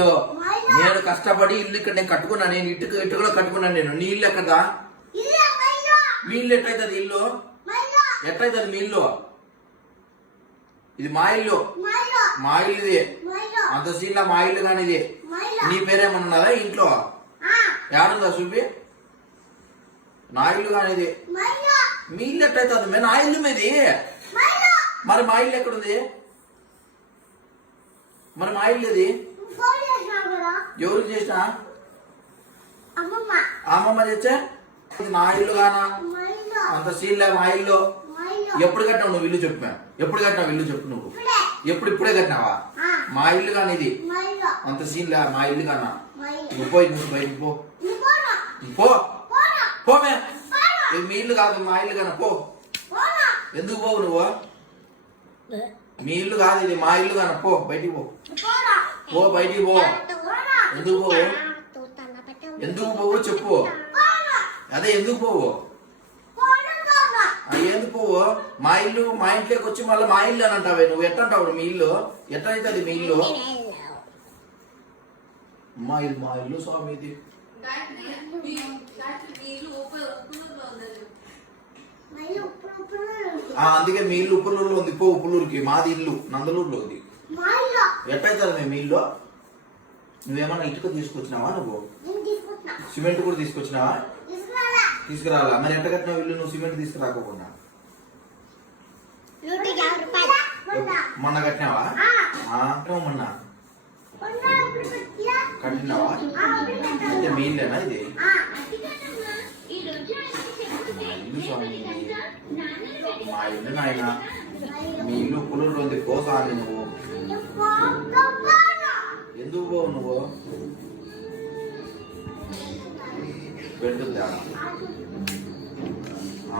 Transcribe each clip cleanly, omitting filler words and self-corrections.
ఇల్లు నేను కష్టపడి ఇల్లు ఇక్కడ నేను కట్టుకున్నాను. నేను ఇటుకలో కట్టుకున్నాను. నేను నీ ఇల్లు ఎక్కడా? మీ ఇల్లు ఎట్లయితుంది? ఇల్లు ఎట్లయితుంది మీ ఇల్లు? ఇది మా ఇల్లు. మా ఇల్లు ఇది. అంత సీన్లా మా ఇల్లు కానీ ఇది. నీ పేరేమన్నదా ఇంట్లో? ఏడుందా చూపి? నా ఇల్లు కానీ ఇది. మీ ఇల్లు ఎట్లయితుంది? నా ఇల్లు మీది. మరి మా ఇల్లు ఎక్కడుంది? మరి మా ఇల్లు ఇది ఎవరికి చేసినా? అమ్మమ్మ చేస్తే నా ఇల్లు కానా? అంత సీన్లే మా ఇల్లు. ఎప్పుడు కట్టినావు నువ్వు ఇల్లు? చెప్పు. ఎప్పుడు కట్టినావు ఇల్లు చెప్పు. నువ్వు ఇప్పుడే కట్టినావా? మా ఇల్లు కాని ఇది. అంత సీన్లే మా ఇల్లు కానా? నువ్వు పోయి నువ్వు బయటికి పో. పోమే. ఇది మీ ఇల్లు కాదు, మా ఇల్లు కానా? పో. ఎందుకు పోవు నువ్వు? మీ ఇల్లు కాదు ఇది, మా ఇల్లు కానా? పో బయటికి పో. పో బయటికి పో. ఎందుకు పోవు? ఎందుకు పోవు చెప్పు. అదే ఎందుకు పోవు? ఎందుకు పోవు? మా ఇల్లు మా ఇంట్లోకి వచ్చి మళ్ళీ మా ఇల్లు అని అంటావే నువ్వు. ఎట్టంటావు మీ ఇల్లు? ఎట్లయితుంది మీ ఇల్లు? మా ఇల్లు స్వామి ఇది. అందుకే మీ ఇల్లు ఉప్పులూరులో ఉంది. పో ఉప్పులూరుకి. మాది ఇల్లు నందలూరులో ఉంది. ఎట్టయితుంది మీ ఇల్లు? నువ్వేమన్నా ఇటుక తీసుకొచ్చినావా? నువ్వు సిమెంట్ కూడా తీసుకొచ్చినావా? తీసుకురావాలా? మరి ఎట్ట కట్టినావు ఇల్లు నువ్వు సిమెంట్ తీసుకురాకోకుండా? మొన్న కట్టినావా? మొన్న కట్టినావా? అయితే మీ ఇల్లేనా ఇది? ఇల్లు స్వామి మా ఇల్లు నాయన. మీ ఇల్లు పులుల్లో ఉంది. పోసాలి నువ్వు. ఎందుకు పోవు నువ్వు? పెడుతుందా?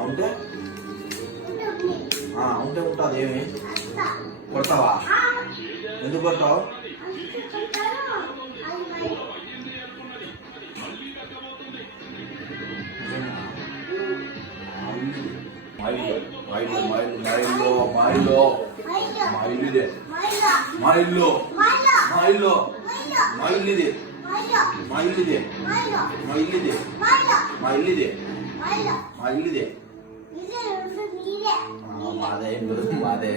ఉంటే ఉంటే ఉంటుంది. ఏమి కొడతావా? ఎందుకు కొడతావు? మా ఇల్లుదే. మాదే